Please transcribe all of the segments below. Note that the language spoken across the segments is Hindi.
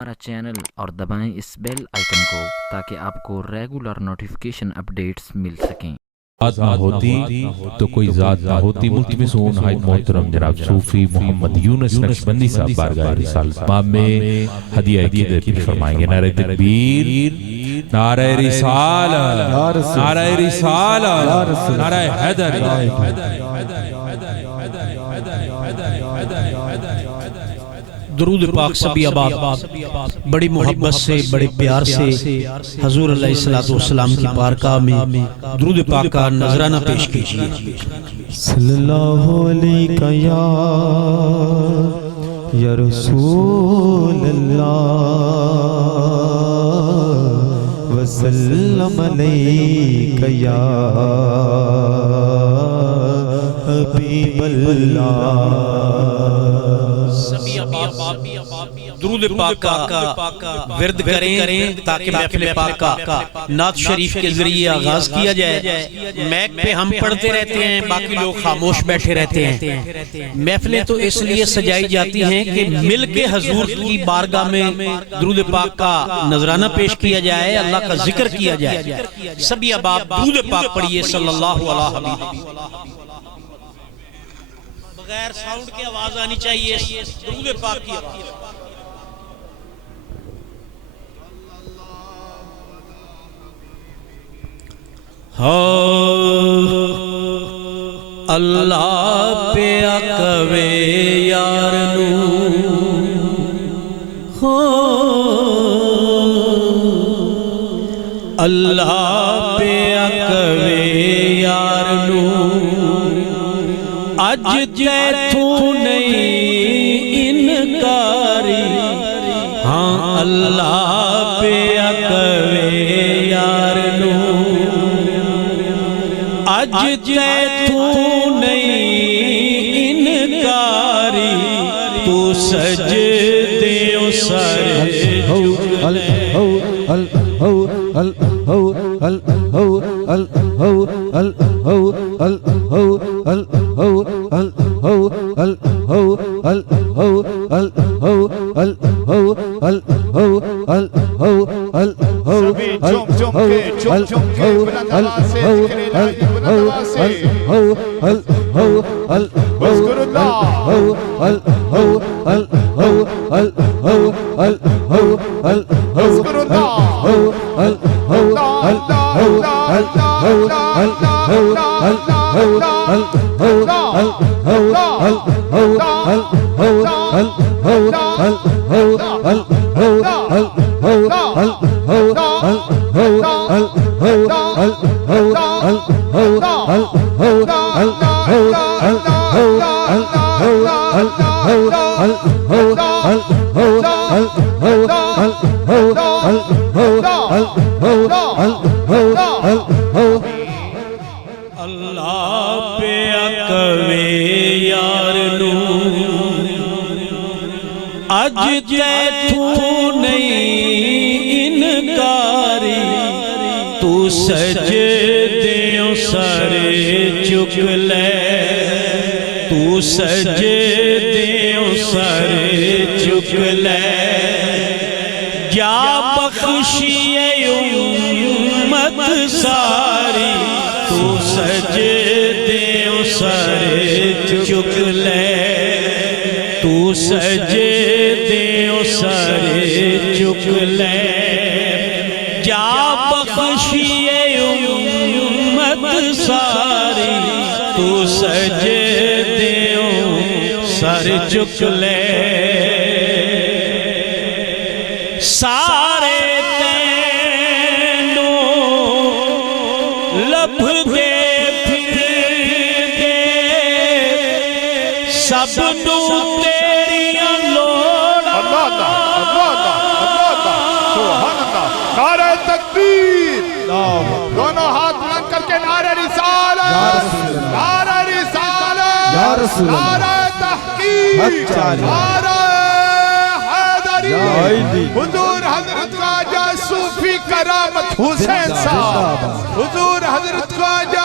हमारा चैनल और दबाएं इस बेल आइकन को ताकि आपको रेगुलर नोटिफिकेशन अपडेट्स मिल सकें। जात ना होती तो कोई जात ना होती। मुल्तमिस हूं नहायत मोहतरम जनाब सूफी मोहम्मद यूनुस नक्शबंदी साहब बारगाह रिसालत में हदिया अकीदत पेश फरमाएंगे। नारे तकबीर, नारे रिसालत, नारे रिसालत, नारे हैदर। दुरूद पाक सभी आबाद बड़ी मोहब्बत से बड़े प्यार से हजूर अलैहिस्सलातु वस्सलाम की बारगाह में दुरूद पाक का नजराना पेश कीजिए। सल्लल्लाहु अलैका या रसूल अल्लाह वसल्लम अलैका या हबीब अल्लाह। दुरूद पाक का विर्द करें ताकि महफिल पाक का नात शरीफ के जरिए आगाज किया जाए। मैक पे हम पढ़ते रहते हैं, बाकी लोग खामोश बैठे रहते हैं। महफिलें तो इसलिए सजाई जाती हैं कि मिल के हजूर की बारगाह में दुरूद पाक का नजराना पेश किया जाए, अल्लाह का जिक्र किया जाए। सभी अहबाब दुरूद पाक पढ़िए सल्लल्लाहु अलैहि वसल्लम। बगैर साउंड की आवाज आनी चाहिए, दुरूद पाक की आवाज। अल्लाह पे अकवे यार नू हो, अल्लाह पे अकवे यार नू अज तैथू नहीं इनकारी। हाँ अल्लाह पे अकवे यार नू अज तैथू नहीं इनकारी। तू सजदे सर चुक ले सारे तैनू लभ दे फिरदे सबनू तेरियां लोड़ां। अल्लाह अल्लाह सुभान अल्लाह। नारे तकबीर, दोनों हाथ बुलंद करके नारे रिसालत, नारे रिसालत, नारे हुजूर हजरत ख्वाजा सूफी करामत हुसैन साहब, हुजूर हजरत ख्वाजा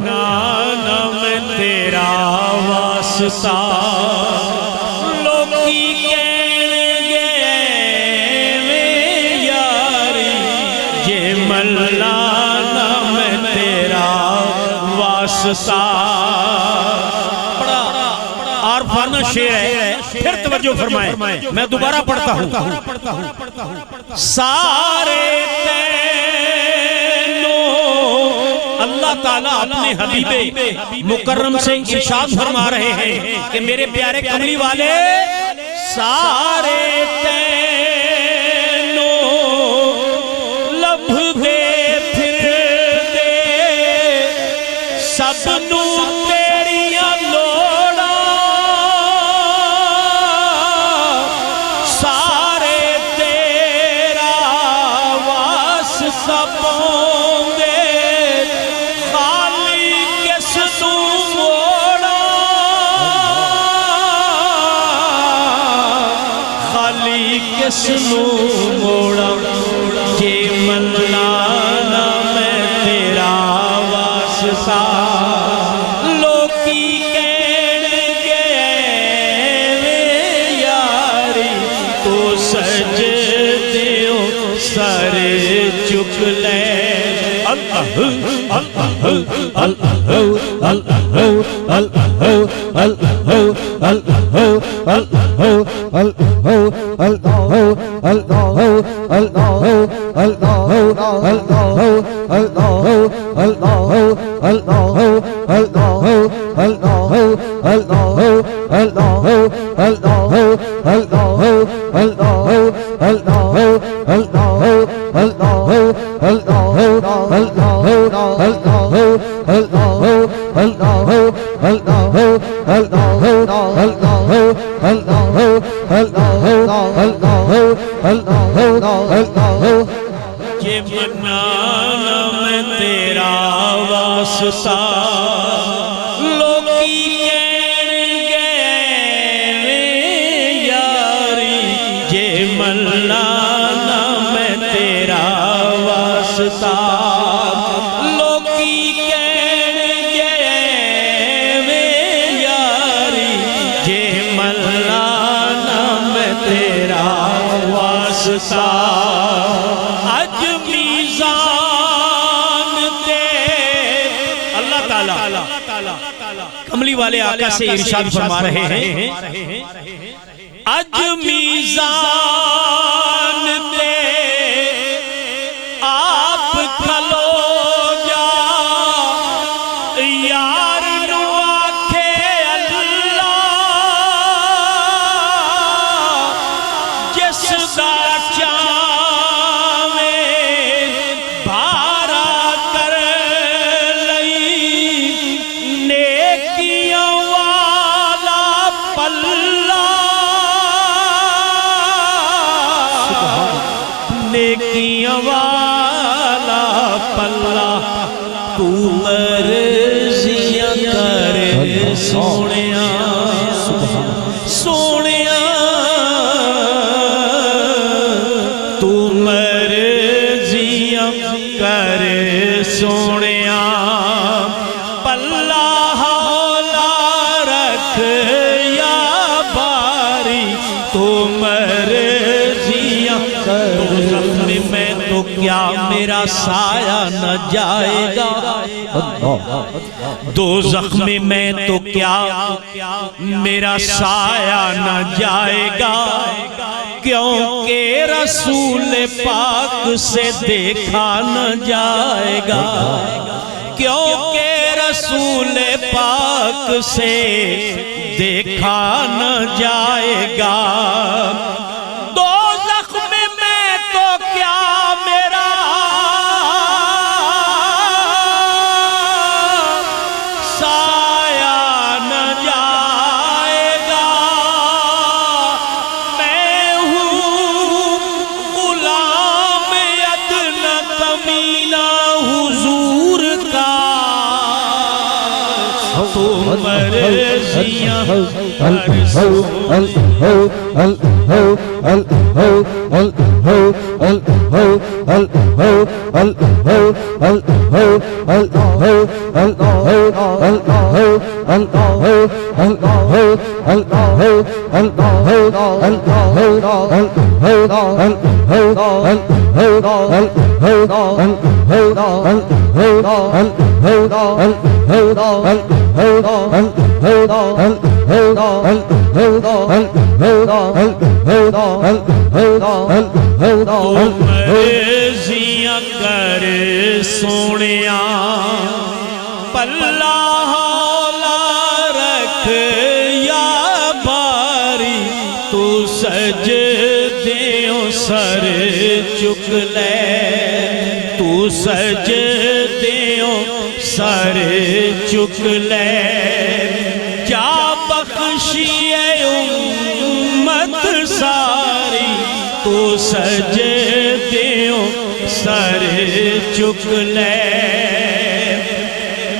नाम तेरा वास्ता लोकी कहणगे वे यारी जे मल्ला नाम तेरा वास्ता। आरफाना शेर है, फिर तवज्जो फरमाए, मैं दोबारा पढ़ता हूँ। सारे अल्लाह ताला अपने हबीबे मुकर्रम से इरशाद फरमा रहे हैं कि मेरे प्यारे कमली वाले सारे तैनो लब दे फिर दे सबनू तेरियां लोड़ा सारे तेरा वास्ता किसनू मोड़ा जे मल्ला नाम तेरा वास्ता लोकी कहणगे वे यारी तो सजदियों सर चुक ले। अल्लाह अल्लाह अल्लाह ये मन्ना मैं तेरा वास्ता लोकी कहणगे वे यारी जे मल्ला मैं तेरा वास्ता लोकी कहणगे वे यारी जे मल्ला मैं तेरा वास्ता। कमली वाले आका से इरशाद फरमा रहे हैं अज मीज़ान ते आप खलो जा यार नु आखे अल्लाह जिस दा चावे भारा कर लई नेकियां वाला पल्ला नेकियां वाला पल्ला तू मर्जियां कर सोनिया सोनिया तू मर्जियां कर सोनिया पल्ला हौला रख या बारी तू मर्जियां कर। मैं तो क्या मेरा साया न जाएगा दो जख्म में तो क्या मेरा साया न जाएगा क्योंकि रसूल पाक से देखा न जाएगा क्योंकि रसूल पाक से देखा न जाएगा। दो जख्म में तो क्या मेरा साया न जाएगा मैं हूँ गुलाम अदना कमीना हुजूर का तो मर्जियां मर्जियां कर सोनिया पल्ला हौला रख या बारी तू सज दियो सर चुक ले तू सज दियो सर चुक ले क्या बख्शिए उम्मत सारी तू सज दियो सर चुक ले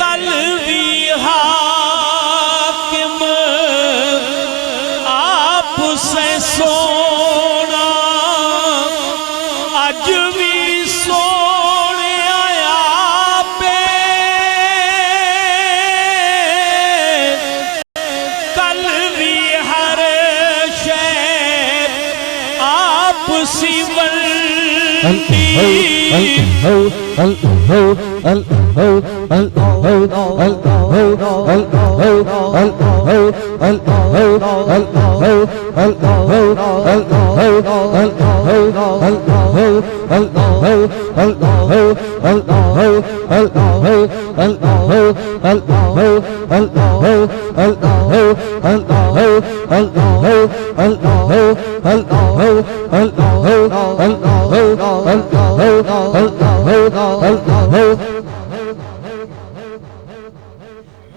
कल भी हाकिम आप से सोना अज भी सोने आया पे कल भी हर शय आप सिवल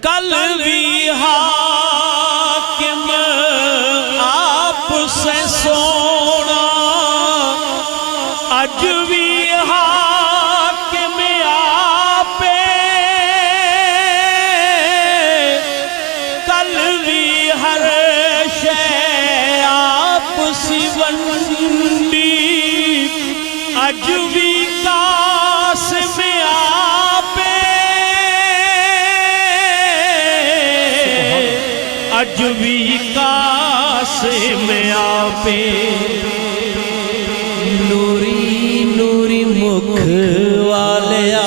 कल भी हाकिम आप से सोना अज भी हाकिम आपे कल भी हर शय आप सिवंडी अज भी कास में आपे अज भी कास में आपे नूरी नूरी मुख वालिया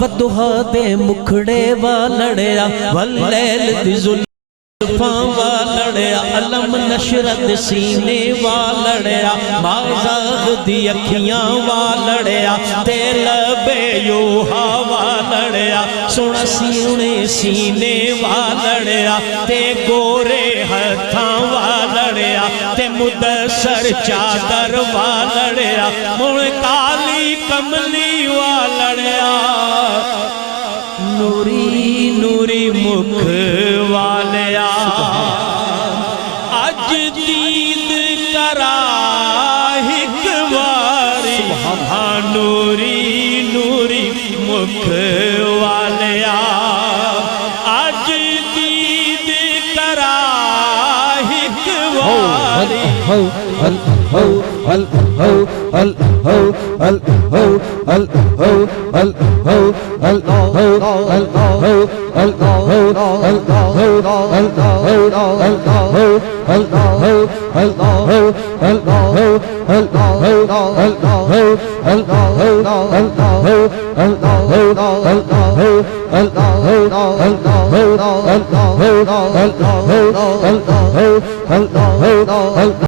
वदुहा दे मुखड़े वालड़िया वल्लैल दी जुल्फां वालड़िया अलम नशरत सीने वालड़िया माज़ाग दी अखियां वालड़िया ते लबे योहा वालड़िया सोना सीने सीने वालड़िया ते गोरे हथां वालड़िया ते मुदसर चादर वालड़िया मुड़ काली कमली वालड़िया नूरी नूरी मुख वालिया अज दीद करा हिक बारी हाँ नूरी नूरी मुख वालिया अज दीद करा हिक बारी